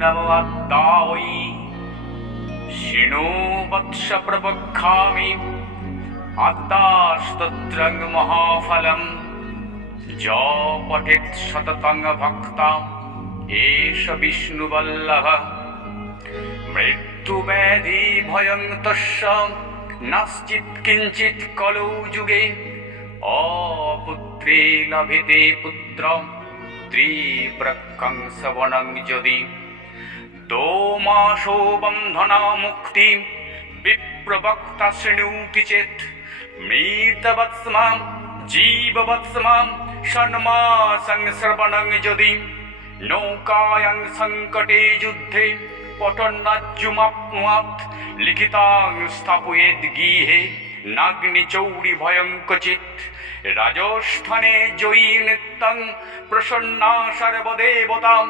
नमो अद्दावै शृणु वत्स प्रवक्ष्यामि अद्दास्तोत्रं महाफलम् ज पठेत् सततं भक्ताम् एष विष्णुवल्लभ মৃত্যুব্যাধি ভয়ং তস্য নাশ্চিৎ কিঞ্চিৎ কলৌ যুগে অপুত্রে লভেতে পুত্র ত্রিপ্রকং শ্রবণং যদি দোমাসো বন্ধনা মুক্তি বিপ্রবক্তা শৃণুতি চেত মৃতবৎসমাম জীববৎসমাম ষণ্মাসং শ্রবণং যদি নৌকায়াং সংকটে যুদ্ধে পটন্নাজ্যুমাপ্নুয়াত লিখিতাং স্থাপয়েদ গৃহে নাগ্নি চৌরি ভয়ঙ্কচিত রাজস্থানে জয়ী নিত্যং প্রসন্না সর্বদেবতাম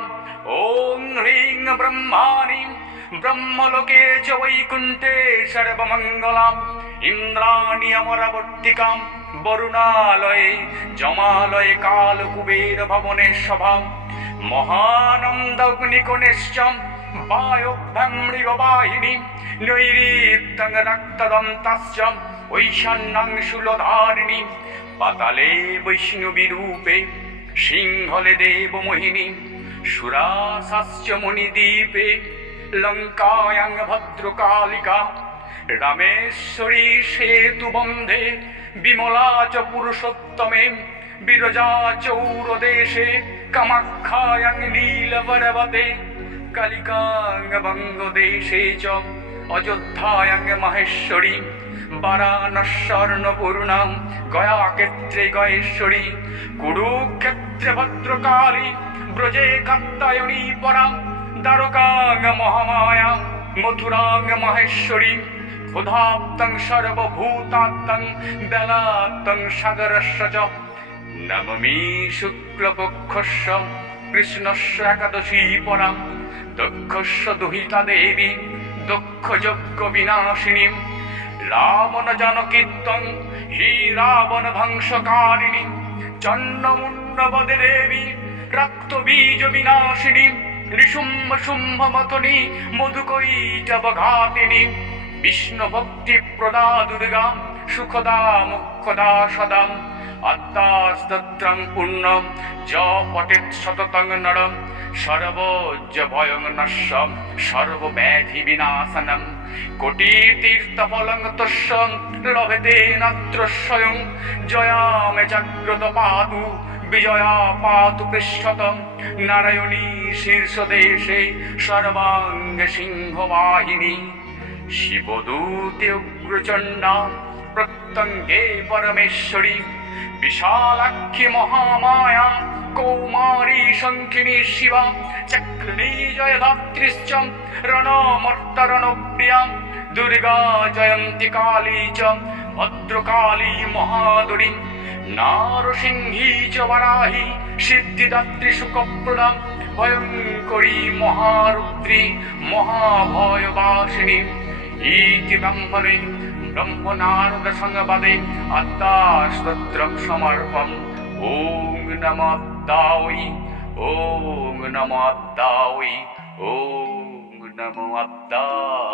ওং হ্রিং ব্রহ্মাণি ব্রহ্মলোকে চ বৈকুণ্ঠে সর্বমঙ্গলাম ইন্দ্রাণি অমরাবর্তিকাম বরুণালয়ে জমালয়ে কাল কুবের ভবনে সভাম মহানন্দগ্নিকোণেশ্চ বায়োভ্যামৃগবাহিনী নৈরিত্যং রক্তদন্তাশ্চ ঐশান্যাং শূলধারিণী পাতালে বৈষ্ণবী রূপে সিংহলে দেবমোহিনী সুরাসাশ্চ মণিদ্বীপে লঙ্কায়াং ভদ্রকালিকা রামেশ্বরী সেতু বন্ধে বিমলা চ পুরুষোত্তমে বিরজা চৌরদেশে কামাখ্যায়াং নীলবরবতে কালিকাং বঙ্গদেশে চ অযোধ্যায়াং মাহেশ্বরী বারাণস্বর্ণপূর্ণাম গয়াক্ষেত্রে গয়েশ্বরী কুরুক্ষেত্রে ভদ্রকালী ব্রজে কাত্তায়নী পরাম দ্বারকাং মহামায়া মথুরাং মাহেশ্বরী, ক্ষুধাপ্তং সর্বভূতাত্তং, বেলাত্তং সাগরস্য চ নবমী শুক্লপক্ষস্য কৃষ্ণস্য একাদশী পরাম দক্ষস্য দুহিতা দেবী দক্ষ যজ্ঞ বিনাশিনী। রাবণ জনকীর্তন হি রাবণ ধ্বংসকারিণী চন্নমুন্নবদে দেবী। রক্ত বীজ বিনাশিনী ঋশুম্ভ শুম্ভ মতনী মধুকৈটবঘাতিনী বিষ্ণু ভক্তি প্রদা দুর্গা সুখদা মুখদা সদাম আত্মাস্তত্রং পূর্ণম য পটেৎ সততং নরম সর্বজ্য ভয়ং নশ্বম। সর্বব্যাধি বিনাশনম। কোটি তীর্থফলং তস্য লভেতে নাত্র স্বয়ং জয়ামে জাগ্রত পাতু, বিজয়া পাতু পৃষ্ঠতম। নারায়ণী শীর্ষদেশে সর্বাঙ্গ সিংহবাহিনী শিবদূতে উগ্রচণ্ডা। প্রত্যঙ্গে পরমেশ্বরী, বিশালাক্ষী মহামায়া কৌমারী শঙ্খিনী শিবা চক্রিণী জয়ধাত্রীশ্চ রণমর্তরণপ্রিয়া দুর্গা জয়ন্তী কালী চ, ভদ্রকালী মহাদুরী, নারসিংহী চ বরাহি, সিদ্ধিদাত্রী সুখপ্রদাম ভয়ঙ্করী মহারুদ্রী, মহাভয়বাসিনী ইতি ব্রহ্মণে ব্রহ্মনারদ সংবাদে আত্মাস্তোত্রম সমর্পম। ওং নম আদ্দাওই ওং নম আদ্দাওই ওং নম আদ্দাওই